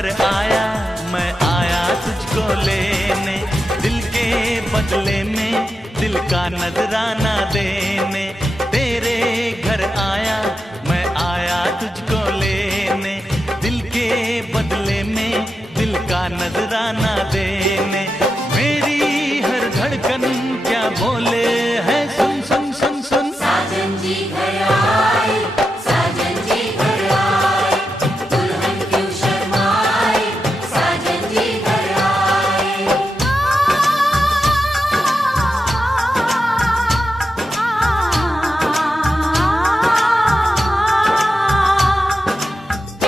घर आया, मैं आया तुझको लेने, दिल के बदले में दिल का नजराना देने। तेरे घर आया, मैं आया तुझको लेने, दिल के बदले में दिल का नजराना देने। मेरी हर धड़कन क्या बोले है, सुन सुन सुन सुन। साजन जी घर आए, साजन जी घर आए, दुल्हन क्यों शर्माए, साजन जी घर आए।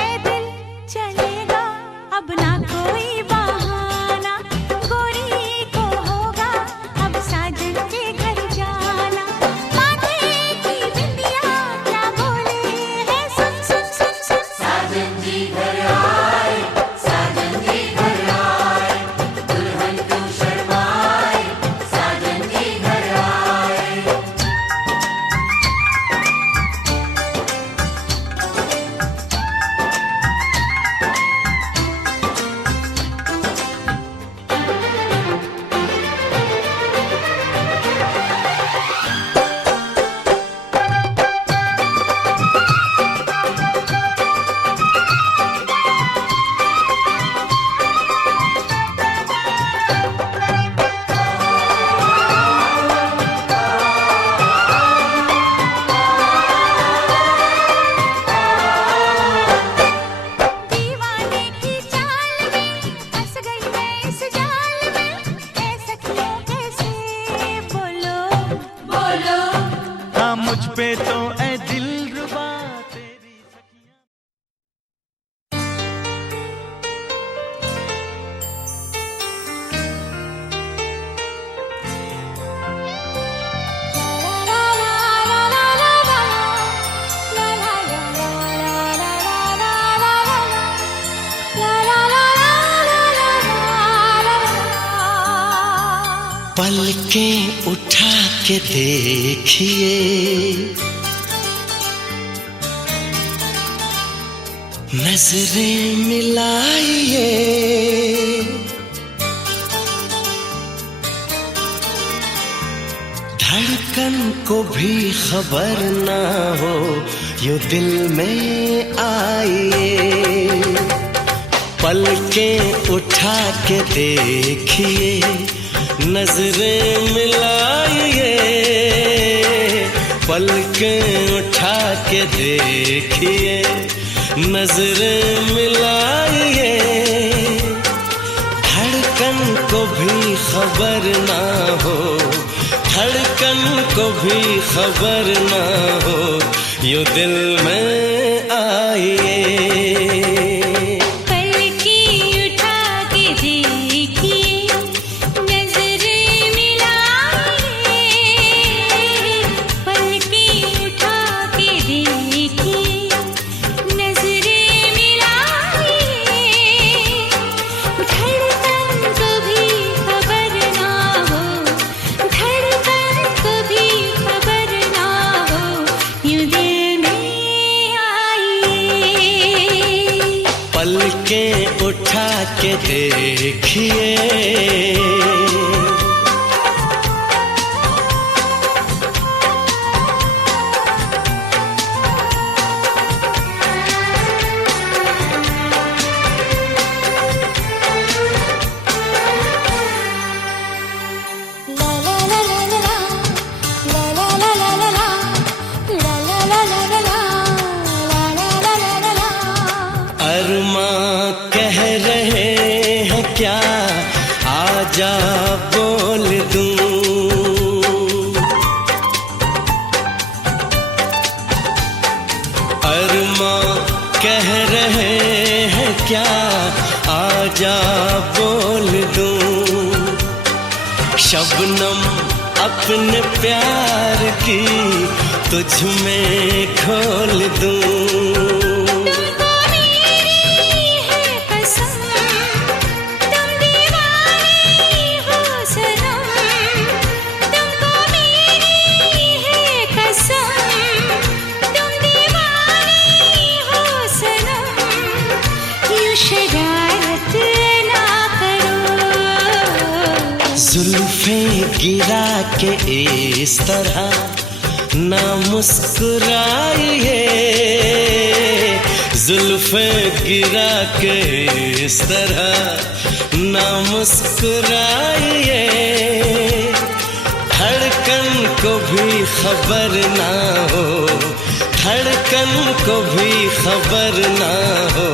ए दिल चलेगा अब ना कोई बहाना, गोरी को होगा अब साजन के घर जाना। माथे की बिंदिया क्या बोले है, सुन सुन सुन सुन। साजन जी घर आए, साजन जी घर आए, दुल्हन क्यों शर्माए, साजन जी घर आए। दीवाने की चाल में फंस गई मैं इस जाल में, ए सखियों कैसे बोलो बोलो हाँ मुझ पे तो ऐ दिलरुबा तेरी सखियां। पलकें उठा के देखिए, नजरें मिलाइए, धड़कन को भी खबर ना हो यूं दिल में आइए। पलकें उठा के देखिए, नजरें मिलाइए, पलकें उठा के देखिए, नजरें मिलाइए, धड़कन को भी खबर ना हो, धड़कन को भी खबर ना हो यूं दिल में आइए। पलकें उठा के देखिए, अरमां कह रहे हैं क्या, आजा बोल दूं। अरमां कह रहे हैं क्या, आजा बोल दूं। शबनम अपने प्यार की तुझ में खोल दूं। शराब गिरा के इस तरह ना मुस्कुराइए, जुल्फे गिरा के इस तरह ना मुस्कुराइए। धड़कन को भी खबर ना हो, धड़कन को भी खबर ना हो,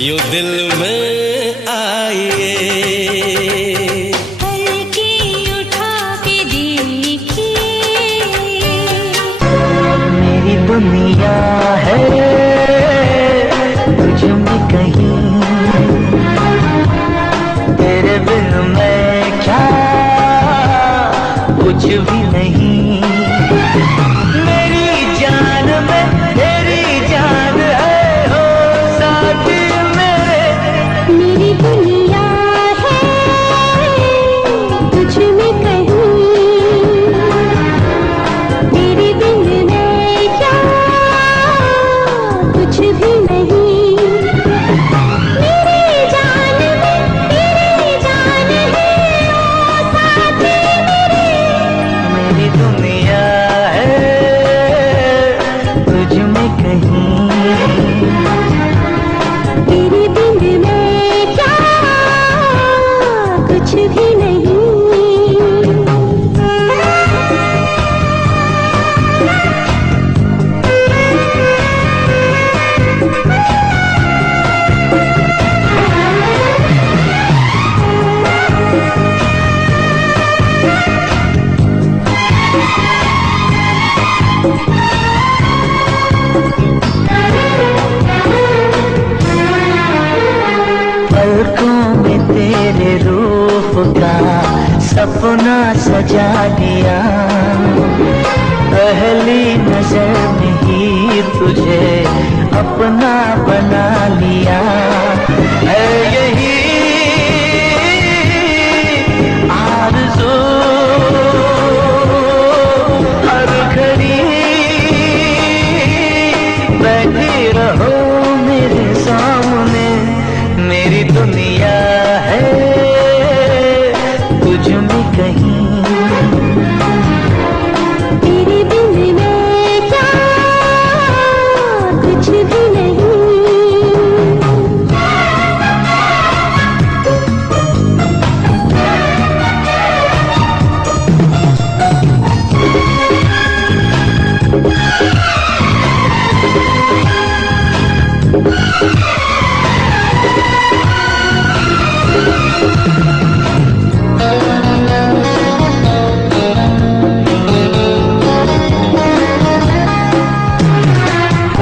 यूं दिल में आइए। दुनिया है तुझ में कहीं, तेरे बिन मैं क्या कुछ भी नहीं। मेरी जान में तेरी जान है हो साथी मेरे। मेरी दुनिया है तुझ में कहीं, तेरे बिन मैं क्या कुछ भी नहीं। मेरी जान में तेरी जान है ओ साथी मेरे। मेरी दुनिया है तुझ में कहीं, तेरे बिन मैं क्या कुछ भी नहीं। पलकों में तेरे रूप का सपना सजा दिया। पहली नजर में ही तुझे अपना बना लिया। है यही आरज़ू हर घड़ी बैठी रहो मेरे सामने। मेरी दुनिया है तुझ में कहीं, तेरे बिन मैं क्या कुछ भी नहीं।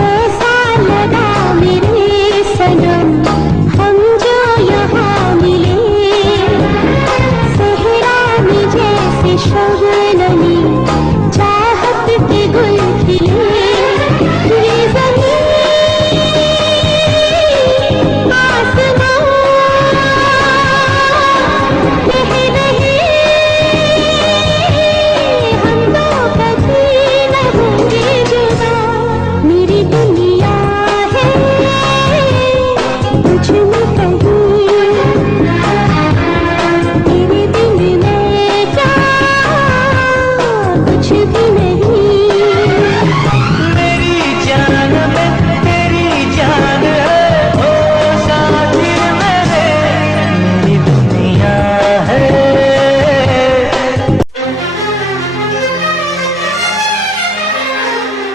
ऐसा लगा मेरे सनम हम जो यहाँ मिले, सहरा में जैसे शबनमी चाहत के गुल खिले। ये ज़मीन आसमां कह रहे हम तो कभी न होंगे जुदा। मेरी दुनिया है तुझ में कहीं, तेरे बिन मैं क्या कुछ भी नहीं। मेरी जान में तेरी जान है ओ साथी मेरे। मेरी दुनिया है।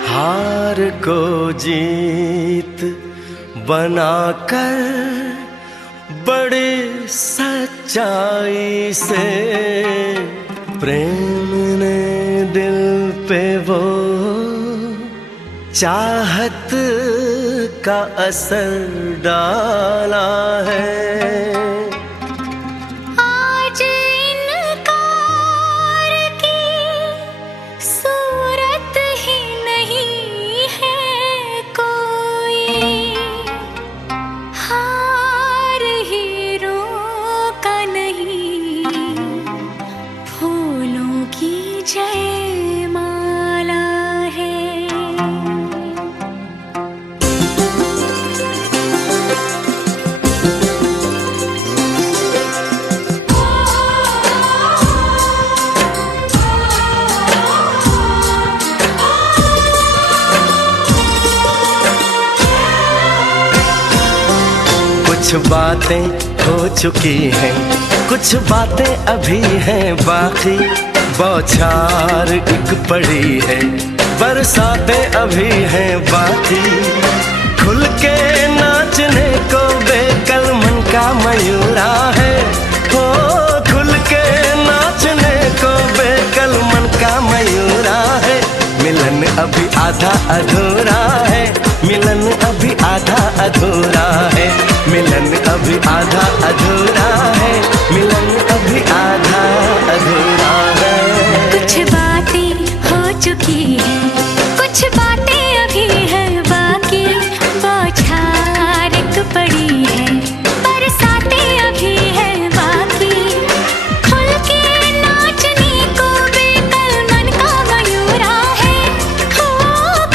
हार को जीत बनाकर बड़े सच्चाई से प्रेम ने दिल पे वो चाहत का असर डाला है। आज इनकार की सूरत ही नहीं है कोई, हार हीरों का नहीं फूलों की जयमाला है। कुछ बातें हो चुकी हैं, कुछ बातें अभी हैं बाकी, बौछार एक पड़ी है, बरसातें अभी हैं बाकी। खुल के नाचने को बेकल मन का मयूरा है, हो खुल के नाचने को बेकल मन का मयूरा है। मिलन अभी आधा अधूरा है, मिलन अभी आधा अधूरा है, मिलन अभी आधा अधूरा है, मिलन अभी आधा अधूरा है। कुछ बातें हो चुकी हैं, कुछ बातें अभी हैं बाकी, बौछार एक पड़ी है, बरसातें अभी हैं बाकी। खुल के नाचने को बेकल मन का मयूरा है, हो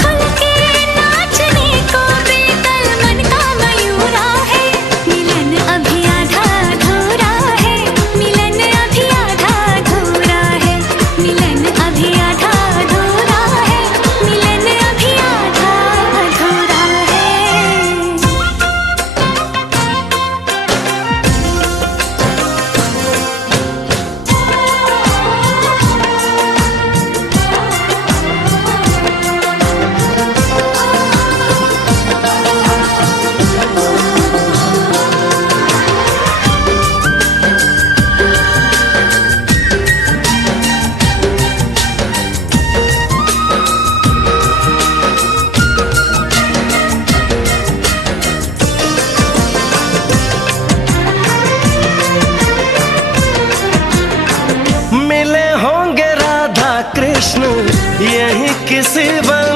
खुल के नाचने को बेकल मन का मयूरा है। मिलन अभी आधा अधूरा है, मिलन अभी आधा अधूरा है, मिलन अभी आधा अधूरा है, मिलन अभी आधा अधूरा है। मिले होंगे राधा कृष्ण यही किसी वन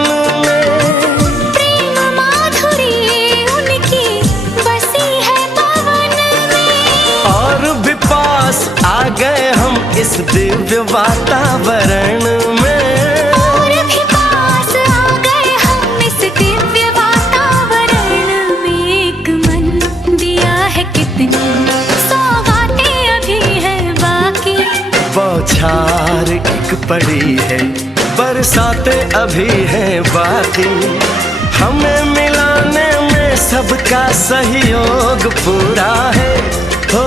में, प्रेम माधुरी उनकी बसी है पवन में, और भी पास आ गए हम इस दिव्य वातावरण में। और भी पास आ गए हम इस दिव्य वातावरण में। एक मन दिया है कितनी सौगातें अभी हैं बाकी, बौछार एक पड़ी है, बरसातें अभी हैं बाकी। हमें मिलाने में सबका सहयोग पूरा है, हो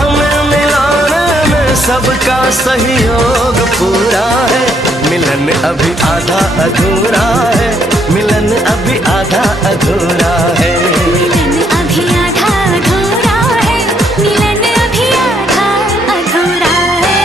हमें मिलाने में सबका सहयोग पूरा है। मिलन अभी आधा अधूरा है, मिलन अभी आधा अधूरा है। मिलन अभी आधा अधूरा है, मिलन अभी आधा अधूरा है।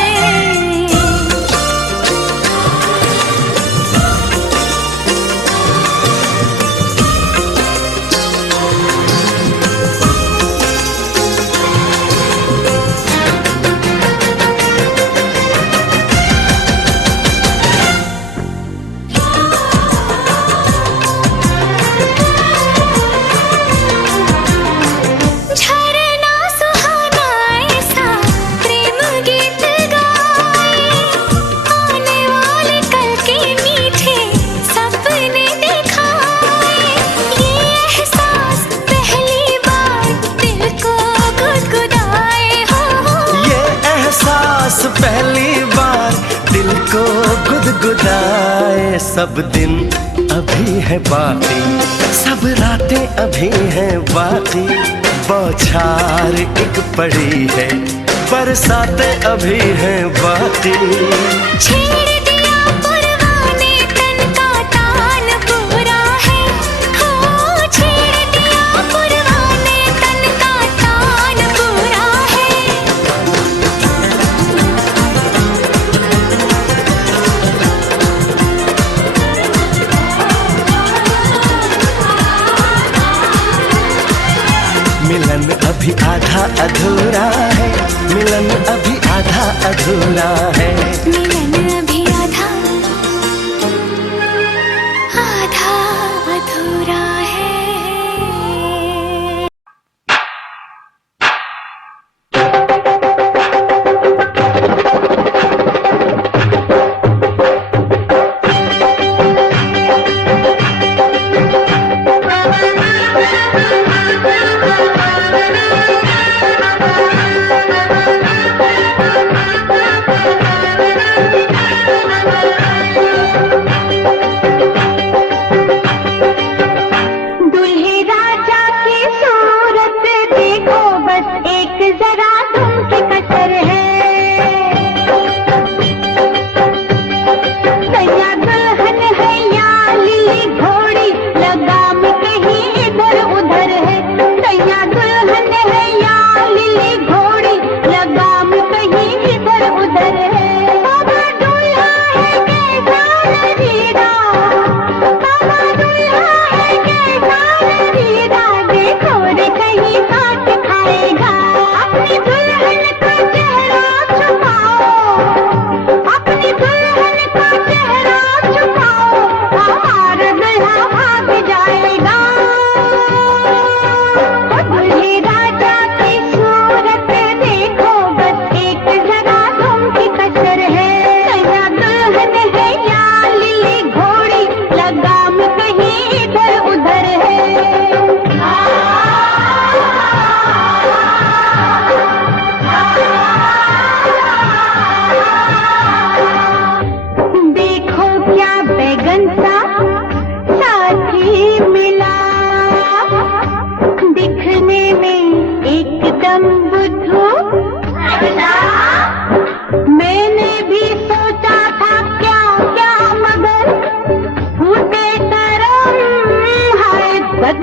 झरना सुहाना ऐसा प्रेम गीत गाए, आने वाले कल के मीठे सपने दिखाए। ये एहसास पहली बार दिल को गुदगुदाए, हो ये एहसास पहली बार दिल को गुदगुदाए। सब दिन अभी है बाकी, सब रातें अभी हैं बाकी, बौछार एक पड़ी है, बरसातें अभी हैं बाकी। छेड़ दिया पुरवाने तन का तान पूरा है, हो छेड़ दिया पुरवाने तन का तान पूरा है। मिलन अभी आधा अधूरा है, मिलन अभी आधा अधूरा है। मिलन अभी आधा आधा अधूरा है।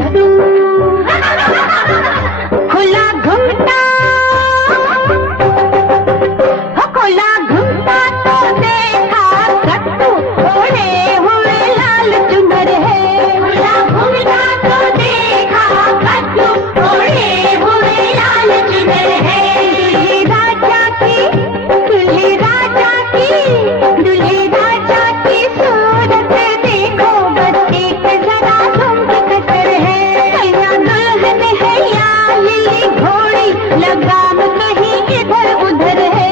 कद्दू, खुला घुमटा, खुला घुमटा तो देखा कद्दू, ओढ़े हुए लाल चुनर है। खुला घुमटा तो देखा कद्दू, ओढ़े हुए लाल चुनर है। दूल्हे राजा की, दूल्हे राजा की, दूल्हे राजा की सूरत देखो बस एक जरा झुमकी कसर है। कन्या दुल्हन है या लिली घोड़ी, लगाम कहीं इधर उधर है।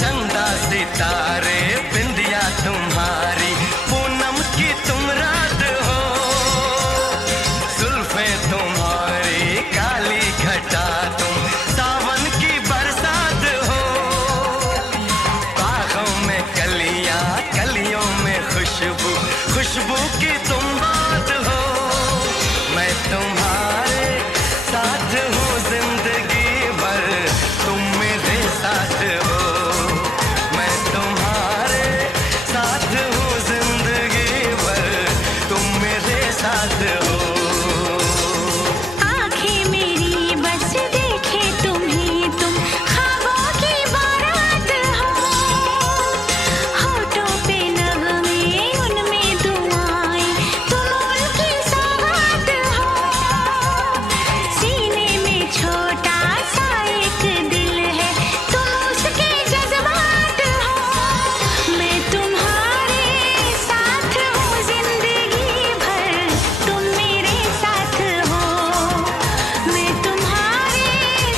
चंदा सितारे बिंदिया तुम्हारी, पूनम की तुम रात हो, जुल्फे तुम्हारी काली घटा तुम, सावन की बरसात हो। बागों में कलियां, कलियों में खुशबू, खुशबू की तुम बात हो। मैं तुम्हारे साथ हूँ जिंदगी भर, तुम मेरे साथ हो। मैं तुम्हारे साथ हूँ जिंदगी भर, तुम मेरे साथ हो। आँखें मेरी बस देखे तुम्हें, तुम ख्वाबों की बारात हो। होठों पे नगमे, उनमें दुआएं, तुम उनकी सौगात हो। सीने में छोटा सा एक दिल है, तुम उसके जज्बात हो। मैं तुम्हारे साथ हूँ जिंदगी भर, तुम मेरे साथ हो। मैं तुम्हारे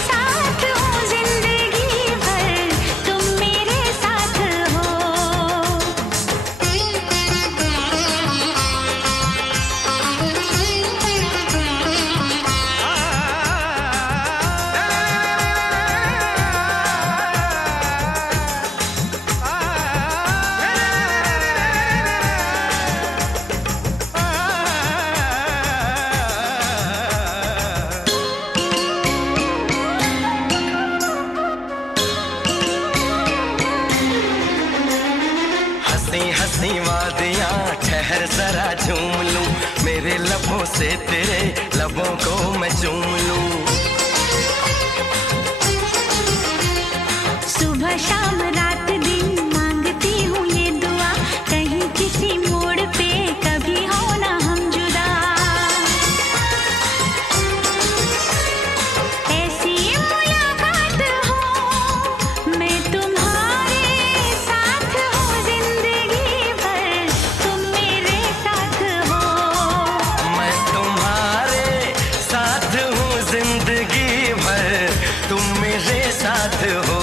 साथ हूँ जिंदगी भर, तुम मेरे साथ हो। हंसी हंसी वादियाँ ठहर जरा झूम लूं, मेरे लबों से तेरे लबों को मैं चूम लूं। सुबह शाम रात दिन मांगती हूँ ये दुआ, कहीं किसी मोड़ पे कभी हो ना हम जुदा। ऐसी मुलाकात हो, मैं तुम्हारे साथ हूँ जिंदगी भर, तुम मेरे साथ हो। मैं तुम्हारे साथ हूँ जिंदगी भर, तुम मेरे साथ हो।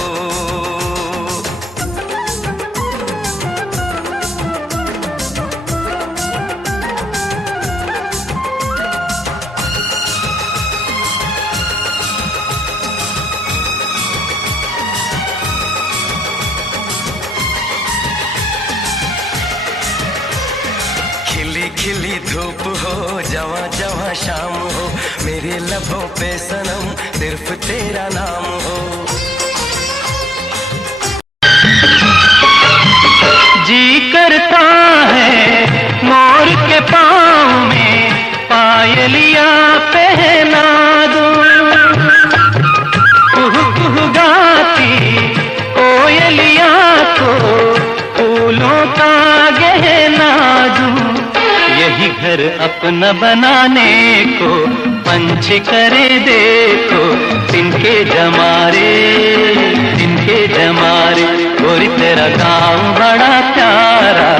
खिली खिली धूप हो, जवां जवां शाम हो, मेरे लबों पे सनम सिर्फ तेरा नाम हो। जी करता है मोर के पाँव में पायलियाँ पहना दूं, कुहू कुहू गाती कोयलियाँ को फूलों का गहना दूं। यही घर अपना बनाने को पंछी करे देखो, तिनके जमारे गोरी तेरा गाँव बड़ा प्यारा,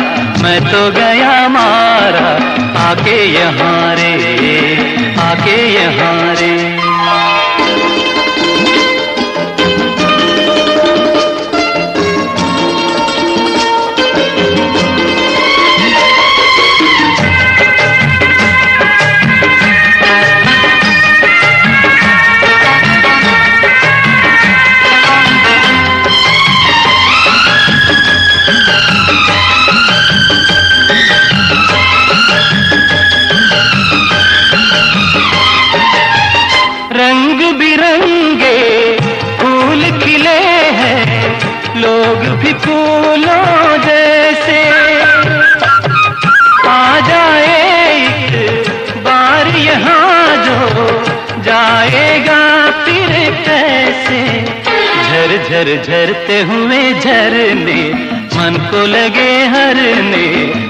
मैं तो गया मारा आके यहाँ रे, आके यहाँ रे। रंग बिरंगे फूल खिले हैं, लोग भी फूलों जैसे। आ जाए एक बार यहाँ जो जाएगा फिर कैसे। झर झर झरते हुए झरने मन को लगे हरने,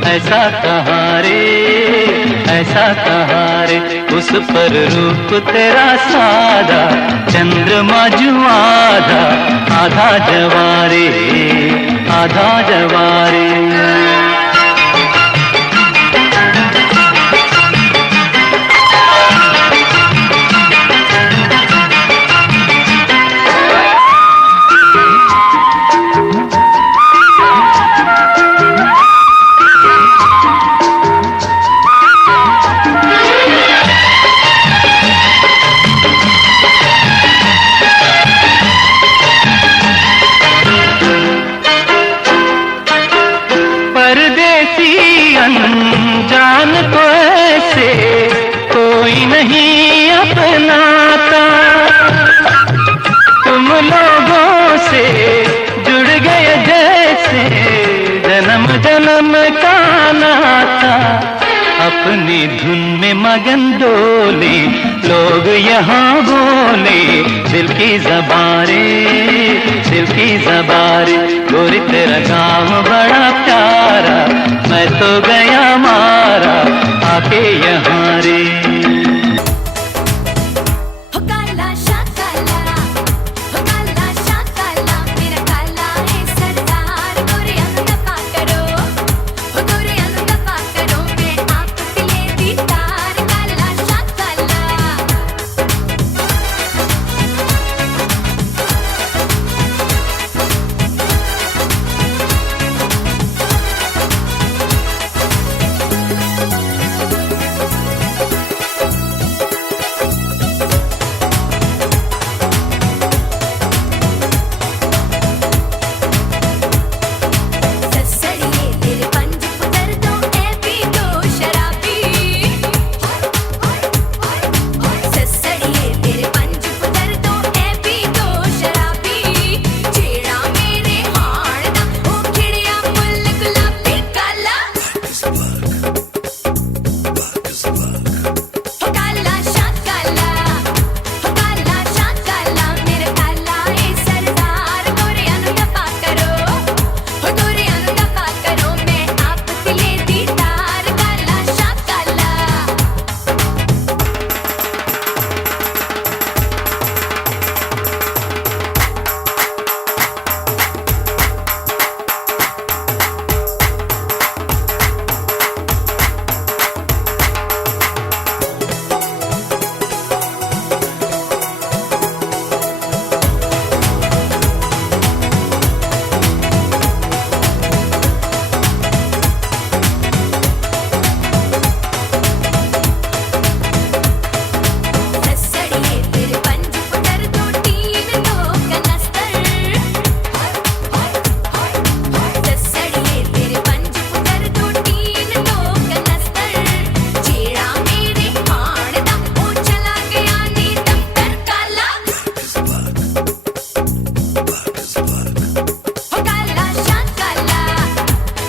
ऐसा कहाँ रे, ऐसा कहाँ रे। उस पर रूप तेरा सादा, चंद्रमा जो आधा, आधा जवारे, आधा जवारे। अनजान को ऐसे कोई नहीं अपनाता, तुम लोगों से जुड़ गए जैसे जन्म जन्म का नाता। अपनी धुन में मगन डोले लोग यहाँ बोले, दिल की ज़बारे, दिल की ज़बारे। गोरी तेरा गाँव बड़ा प्यारा, मैं तो गया मारा आके यहाँ रे। हो काला शाह काला, हो काला शाह काला, मेरा काला है सरदार। गोरे अनदफा करो, हो गोरे अनदफा करो, मैं आपके लिए दीदार। काला शाह काला। ससड़िए तेरे पंज पुतर दो ए पी दो शराबी। ससड़िए तेरे पंज पुतर दो ए पी दो शराबी। जेड़ा मेरे हाड़ दा ओ खिड़िया फुल गुलाबी। काला हो काला शाह काला, हो काला शाह काला, मेरा काला है सरदार। गोरे अनदफा करो, हो गोरे अनदफा करो, मैं आपके लिए दीदार। काला शाह काला। ससड़िए तेरे पंज पुतर दो टीन दो कनस्तर। ससड़िए तेरे पंज पुतर दो टीन दो कनस्तर। जेड़ा मेरे हाड़ दा ओ चला गया नी दफ्तर। काला हो काला शाह काला,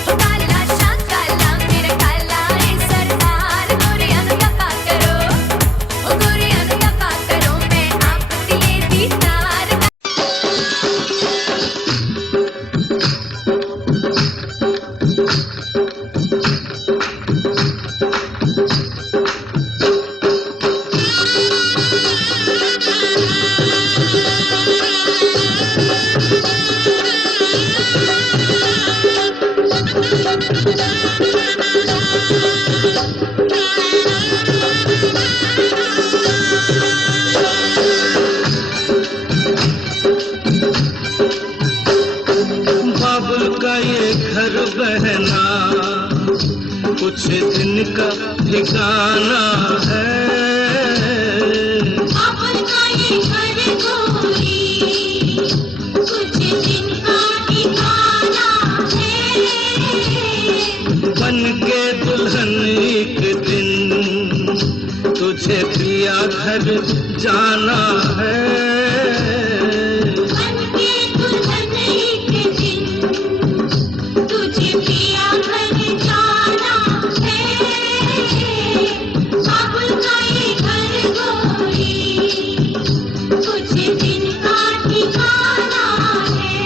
हो काला शाह काला, मेरा काला है सरदार। गोरे अनदफा करो, ओ गोरे अनदफा करो, मैं आपके लिए दीदार। बाबुल का ये घर बहना कुछ दिन का ठिकाना है। बाबुल का ये घर गोरी कुछ दिन का ठिकाना है। घर जाना है। बनके दुल्हन एक दिन तुझे पिया घर जाना है। बाबुल का ये घर गोरी कुछ दिन का ठिकाना है।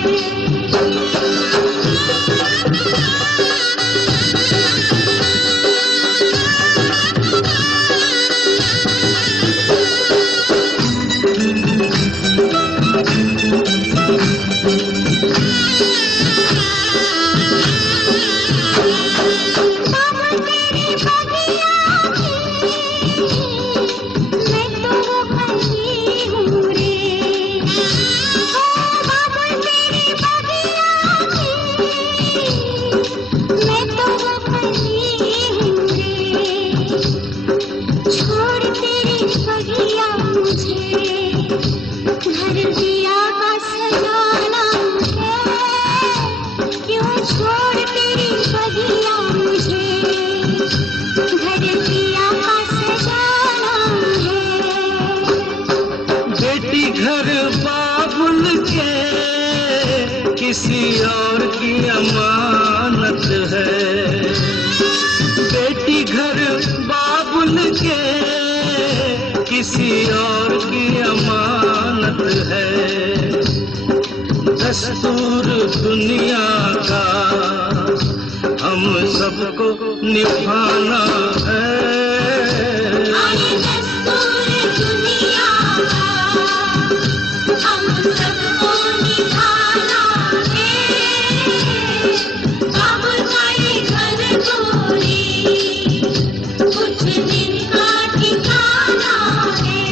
किसी और की अमानत है। बेटी घर बाबुल के किसी और की अमानत है। दस्तूर दुनिया का हम सबको निभाना है। दस्तूर दुनिया का हम सबको निभाना है। बाबुल का ये घर गोरी कुछ दिन का ठिकाना है।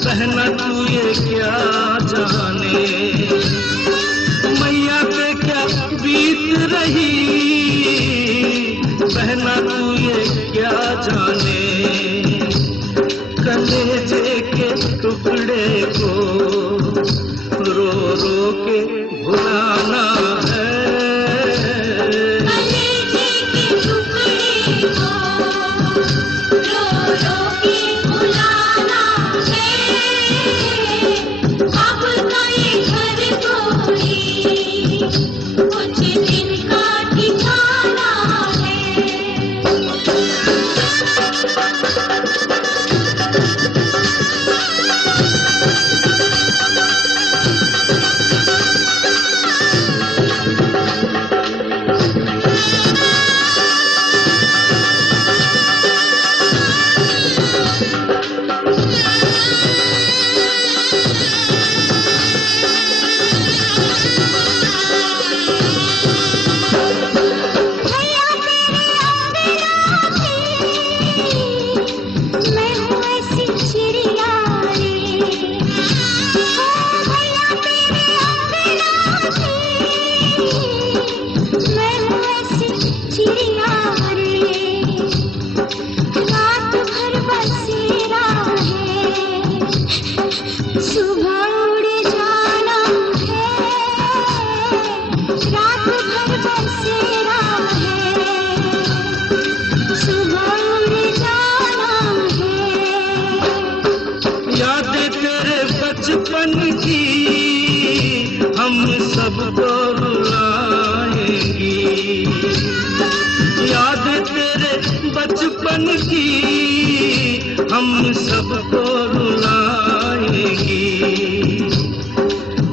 बहना तू ये क्या जाने, मैया पे क्या बीत रही। बहना तू ये क्या जाने, कलेजे के टुकड़े को रो रो के भुलाना है। बचपन की हम सबको रुलाएंगी, याद तेरे बचपन की हम सबको रुलाएंगी।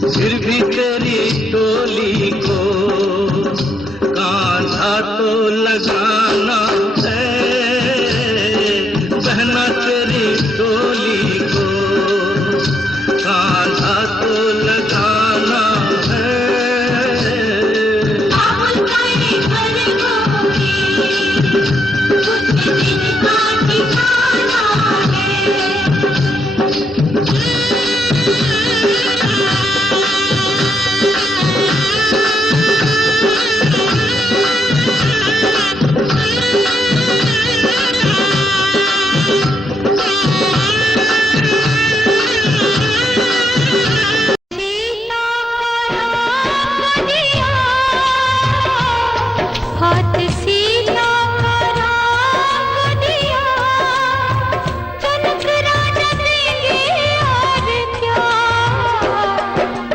फिर भी तेरी टोली को कांधा तो डोली को कांधा तो लगाना है। बाबुल करे घर गोरी, कुछ दिन का ठिकाना है। हाथ सीता का राग दिया, जनक राजा देंगे और क्या।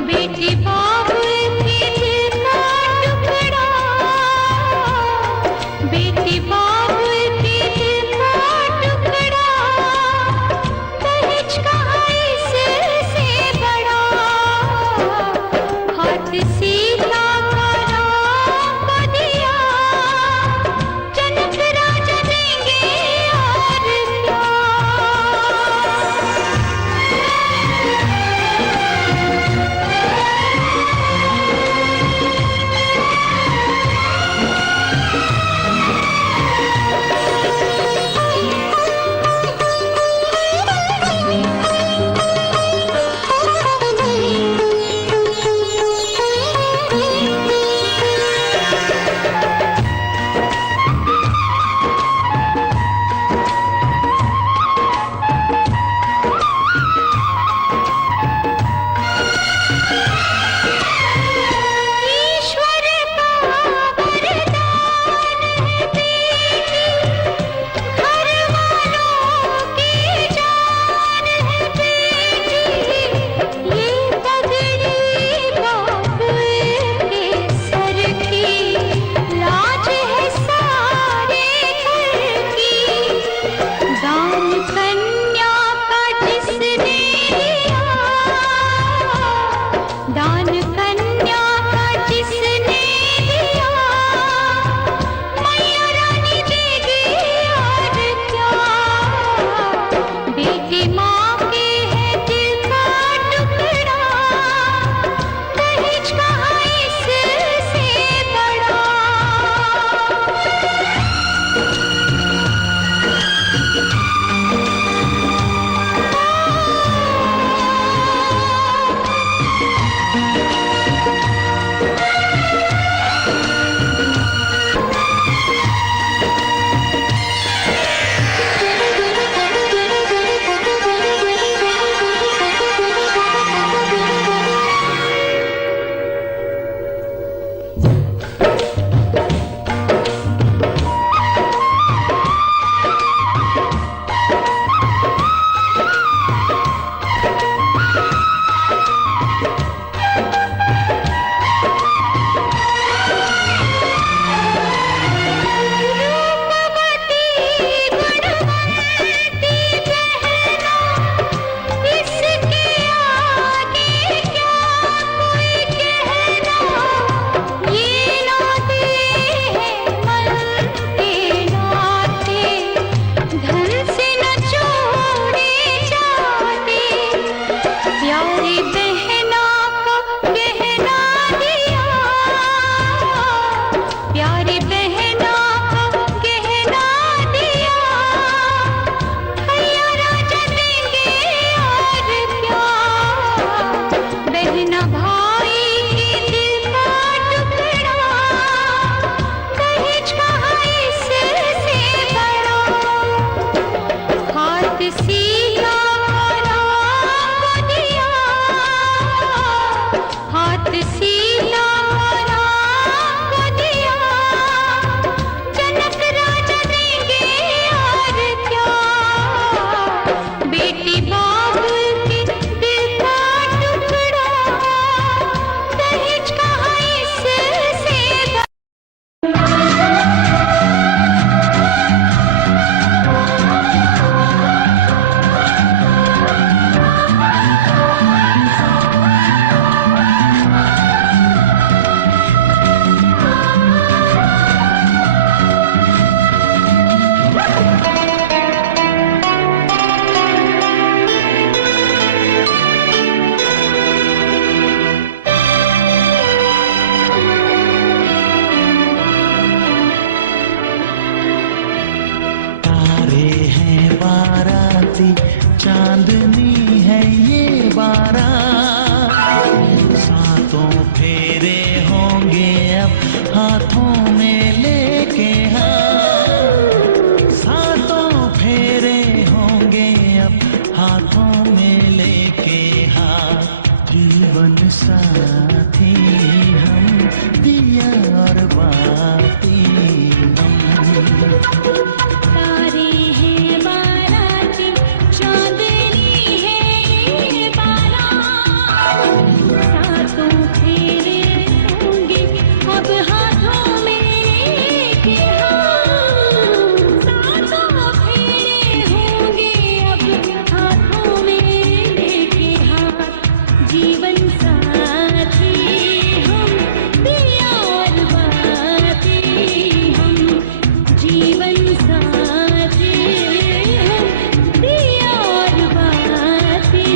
बेटी बाबुल के दिल का टुकड़ा, बेटी बाबुल के दिल का टुकड़ा, दहेज कहाँ इससे बड़ा। हाथ सीता का राग दिया, जनक राजा देंगे और क्या। ईश्वर का वरदान है बेटी, घर वालों की जान है बेटी। ये पगड़ी बाबुल के सर की, लाज है सारे घर की। दान कन्या का जिसने दिया, दान कन्या का जिसने दिया, मैया रानी देगी और क्या। बेटी माँ के है दिल का टुकड़ा, दहेज कहाँ इससे बड़ा। चांदनी है ये बारात, सातों फेरे होंगे अब हाथों में लेके हाथ, सातों फेरे होंगे अब हाथों में लेके हाथ। जीवन साथी हम, दिया और बाती हम। तारे हैं बाराती, चांदनी है ये बारात, सातों फेरे होंगे अब हाथों में लेके हाथ, सातों फेरे होंगे अब हाथों में लेके हाथ। जीवन साथी हम, दिया और बाती हम, जीवन साथी हम, दिया और बाती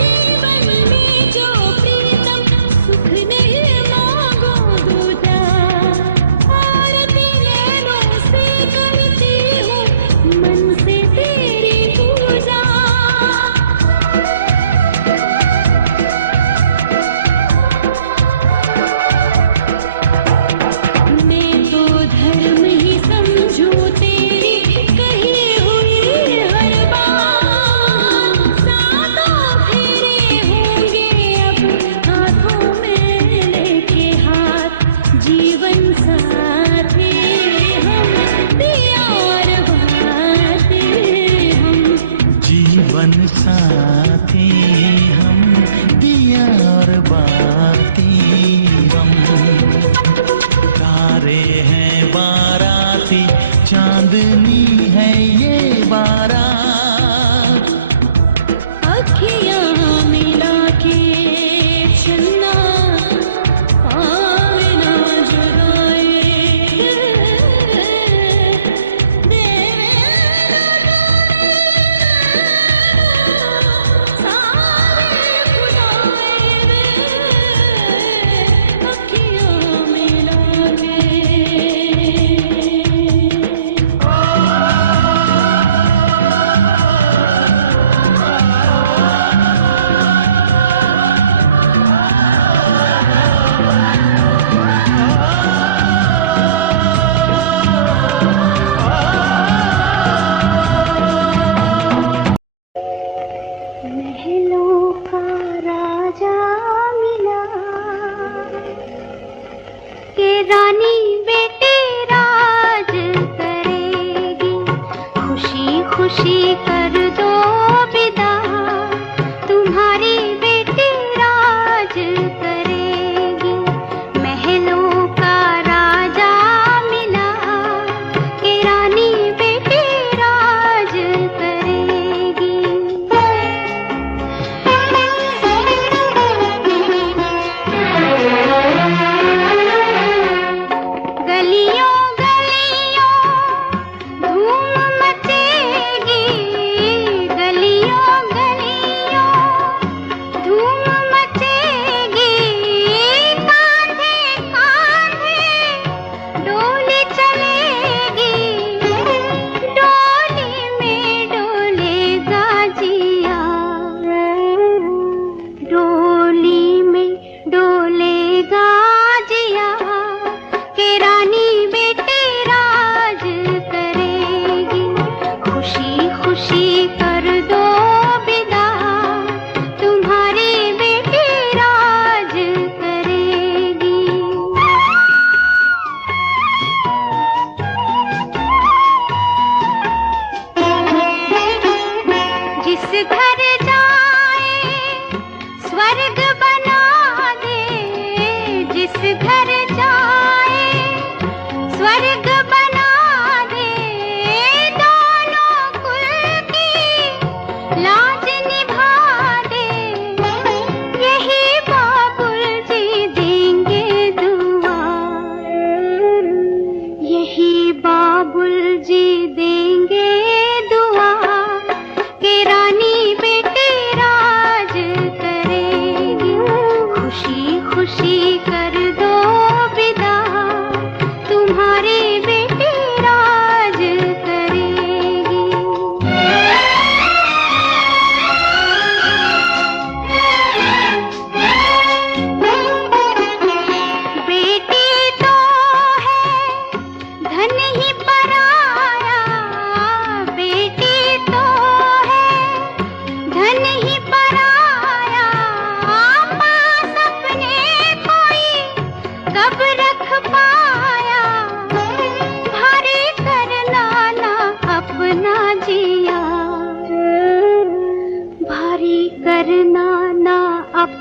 जीवन में जो प्रीतम सुख नहीं मांगो दूजा, आरती नैनों से करती हूँ मन से तेरी पूजा। मैं तो धर्म ही समझूं तेरी कही हुई हर बात, सातों फेरे होंगे अब हाथों में लेके हाथ। जीवन साथी हम, दिया और बाती हम, जीवन साथी हम, दिया और बाती हम। तारे हैं बाराती, चांदनी है ये बारात, अखियाँ मिला के चलना, पाँव ना जुड़ाए सारे खुदाए अखियाँ मिला के। महलों का राजा मिला के रानी बेटे राज करेगी, खुशी खुशी कर दो विदा, तुम्हारी बेटी राज करेगी। महलों का राजा मिला के रानी बेटी राज करेगी।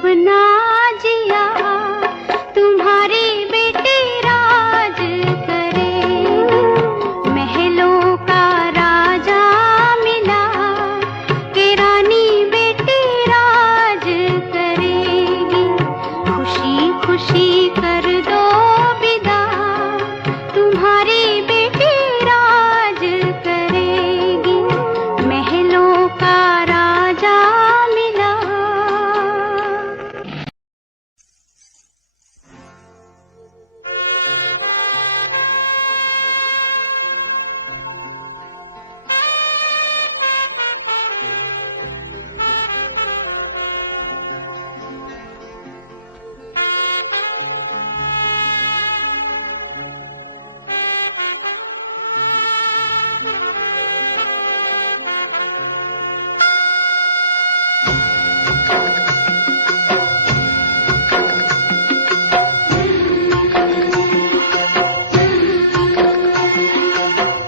सपना जिया तुम्हारी बेटी राज करे, महलों का राजा मिला कि रानी बेटी राज करेगी। खुशी खुशी कर दो विदा तुम्हारी बेटी राज करेगी, महलों का राजा मिला।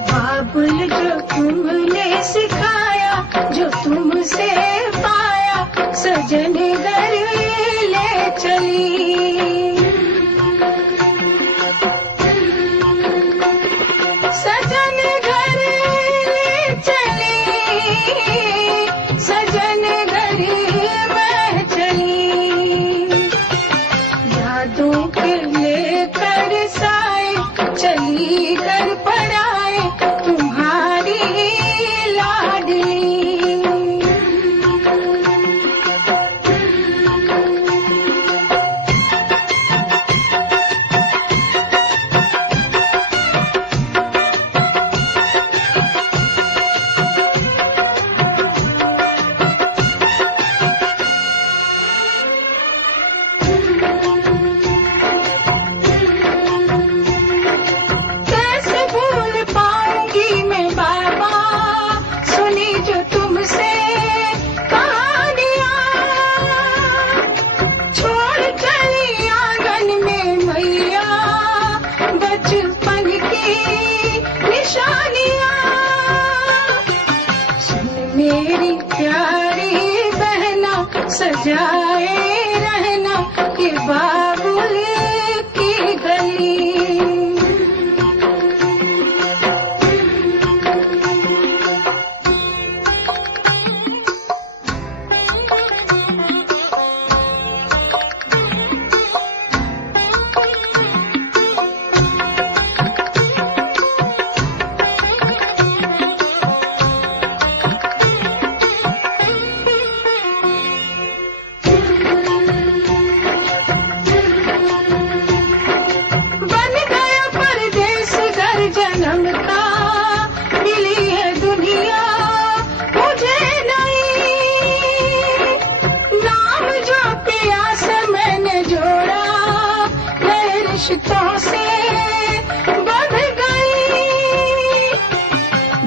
बाबुल जो तुमने सिखाया, जो तुमसे पाया, सजन घर ले चली। सजन घर ले चली, सजन घर में चली। यादों के लेकर साए चली घर पड़ाए तुम्हारी लाडली। कैसे भूल पाऊंगी मैं बाबा, सुनी जो तुमसे कहानियां। छोड़ चली आंगन में मैया बचपन की निशानियां। सुन मेरी प्यारी बहना, सजाए रहना ये बाबुल की गली। बन गया परदेस घर जन्म का, मिली है दुनिया मुझे नहीं। नाम जो पिया से मैंने जोड़ा, नए रिश्तों से बंध गई।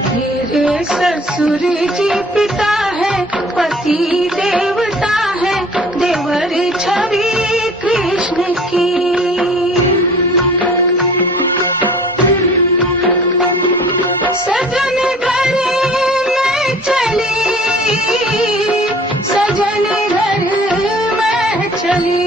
मेरे ससुर जी पिता है, पति देवता है, देवर छवि कृष्ण की। सजन घर में चली, सजन घर में चली।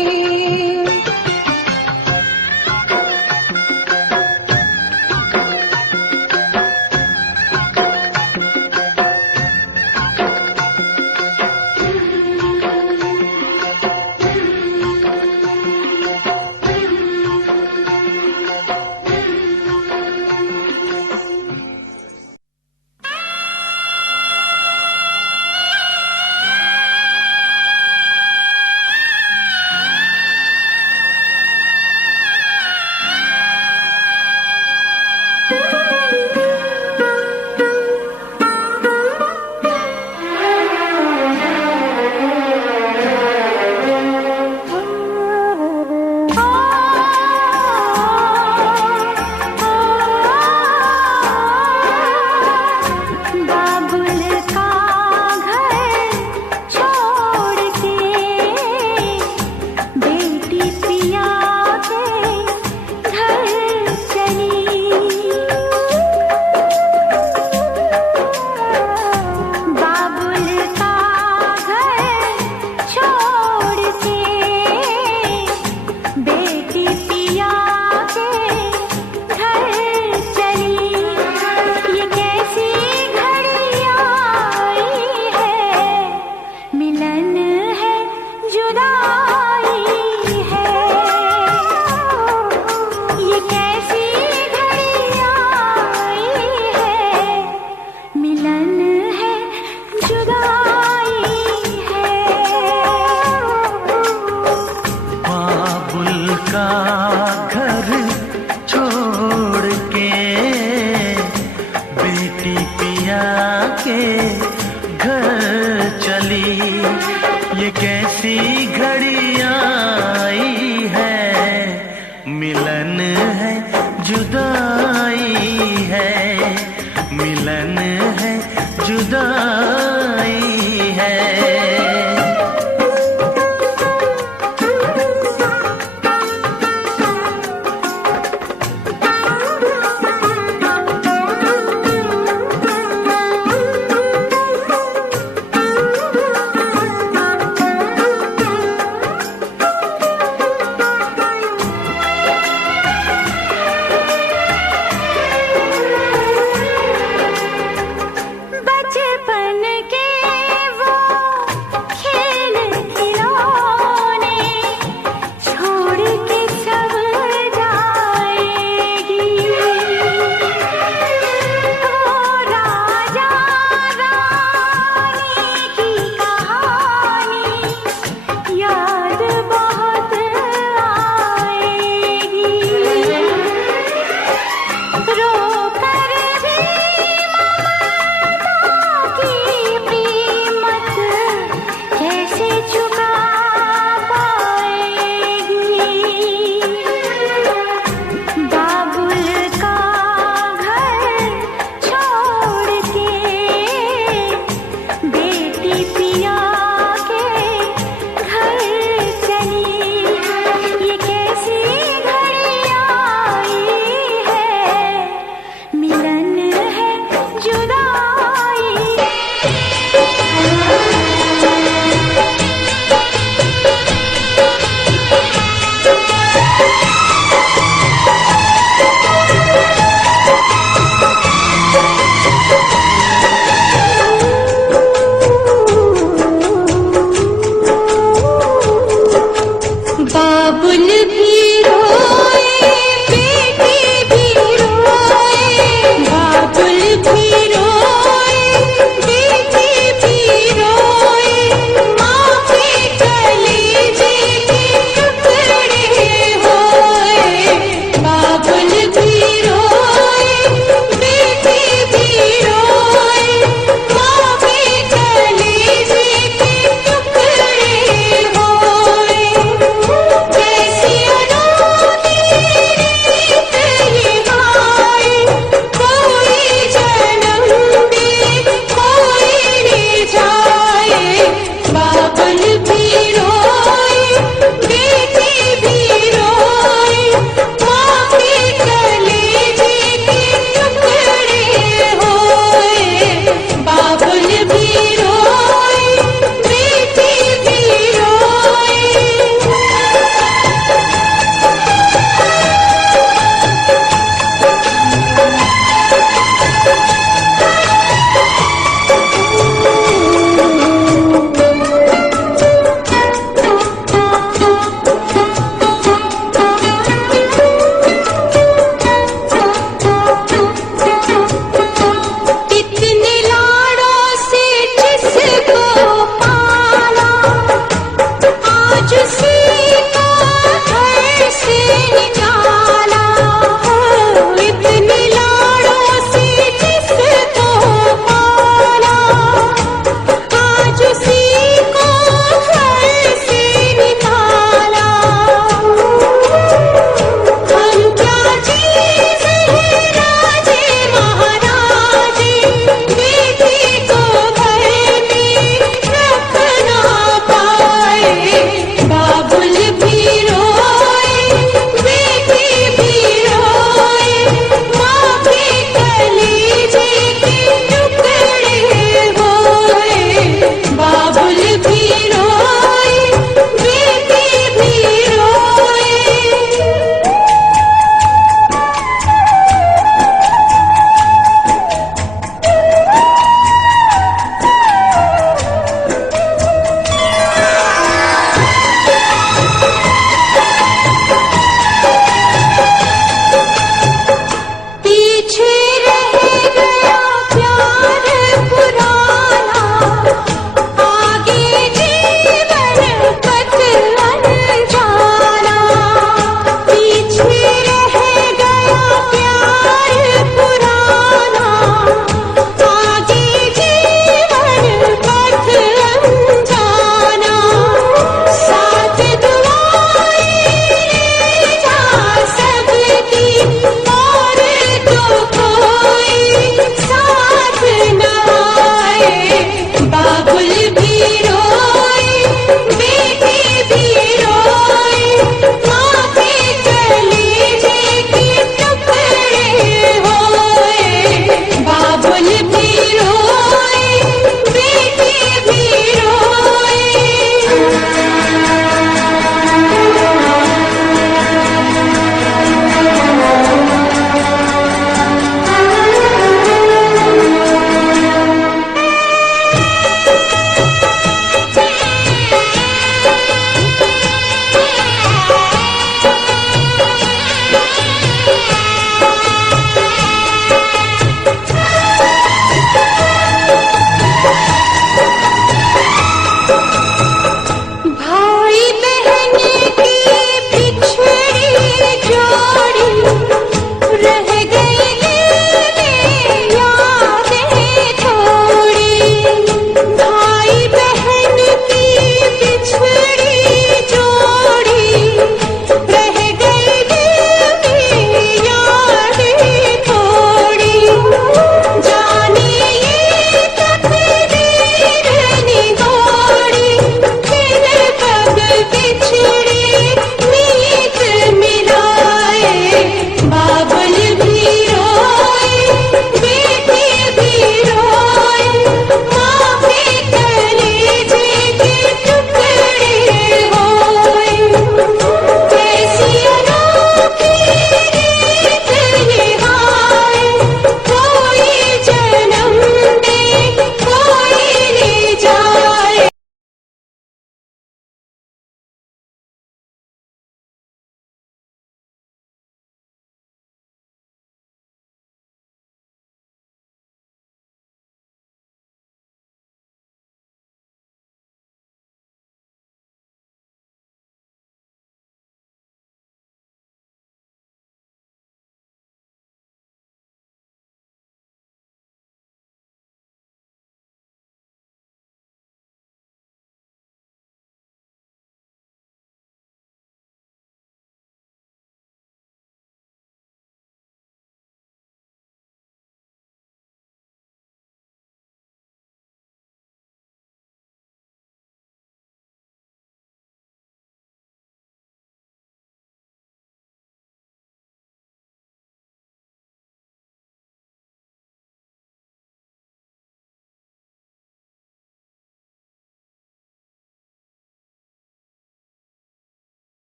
है जुदाई है, मिलन है जुदाई